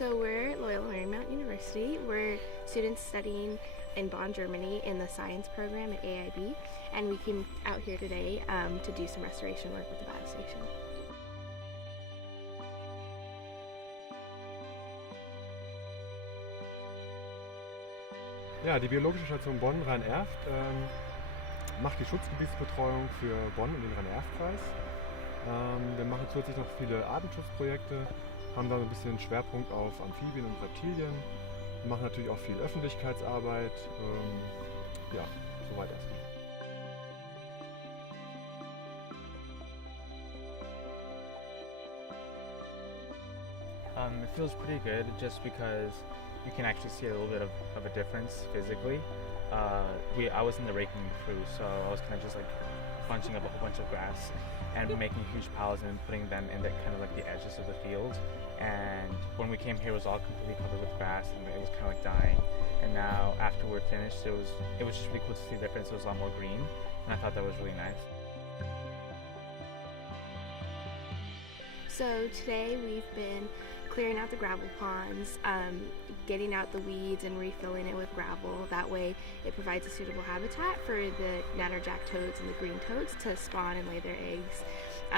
So we're at Loyola Marymount University. We're students studying in Bonn, Germany in the science program at AIB, and we came out here today to do some restoration work with the biostation. Ja, die Biologische Station Bonn Rhein-Erft macht die Schutzgebietsbetreuung für Bonn und den Rhein-Erft-Kreis. Wir machen zusätzlich noch viele Artenschutzprojekte, haben da ein bisschen Schwerpunkt auf Amphibien und Reptilien, wir machen natürlich auch viel Öffentlichkeitsarbeit. Ja, soweit erstmal. It feels pretty good just because you can actually see a little bit of a difference physically. I was in the raking crew, so I was kind of just like bunching up a whole bunch of grass and making huge piles and putting them in the kind of like the edges of the field. And when we came here, it was all completely covered with grass and it was kind of like dying. And now after we're finished, it was just really cool to see the difference. It was a lot more green, and I thought that was really nice. So today we've been clearing out the gravel ponds, getting out the weeds and refilling it with gravel. That way it provides a suitable habitat for the natterjack toads and the green toads to spawn and lay their eggs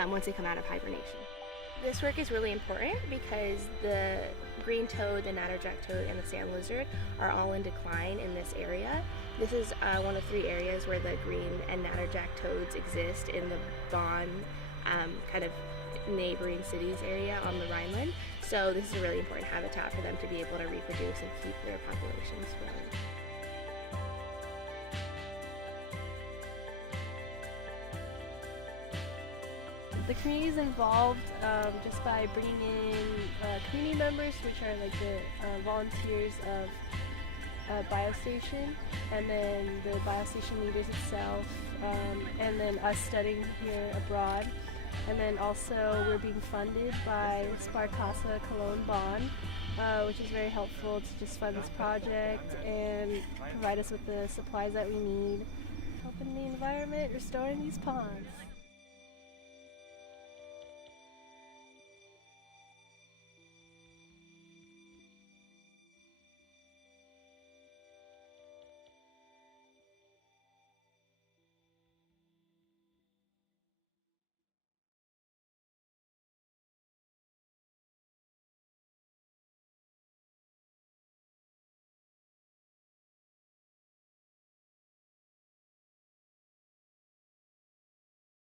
once they come out of hibernation. This work is really important because the green toad, the natterjack toad, and the sand lizard are all in decline in this area. This is one of 3 areas where the green and natterjack toads exist in the Bonn kind of neighboring cities area on the Rhineland. So this is a really important habitat for them to be able to reproduce and keep their populations growing. The community is involved just by bringing in community members, which are like the volunteers of Biostation, and then the Biostation leaders itself, and then us studying here abroad. And then also we're being funded by Sparkasse Köln Bonn, which is very helpful to just fund this project and provide us with the supplies that we need, helping the environment, restoring these ponds.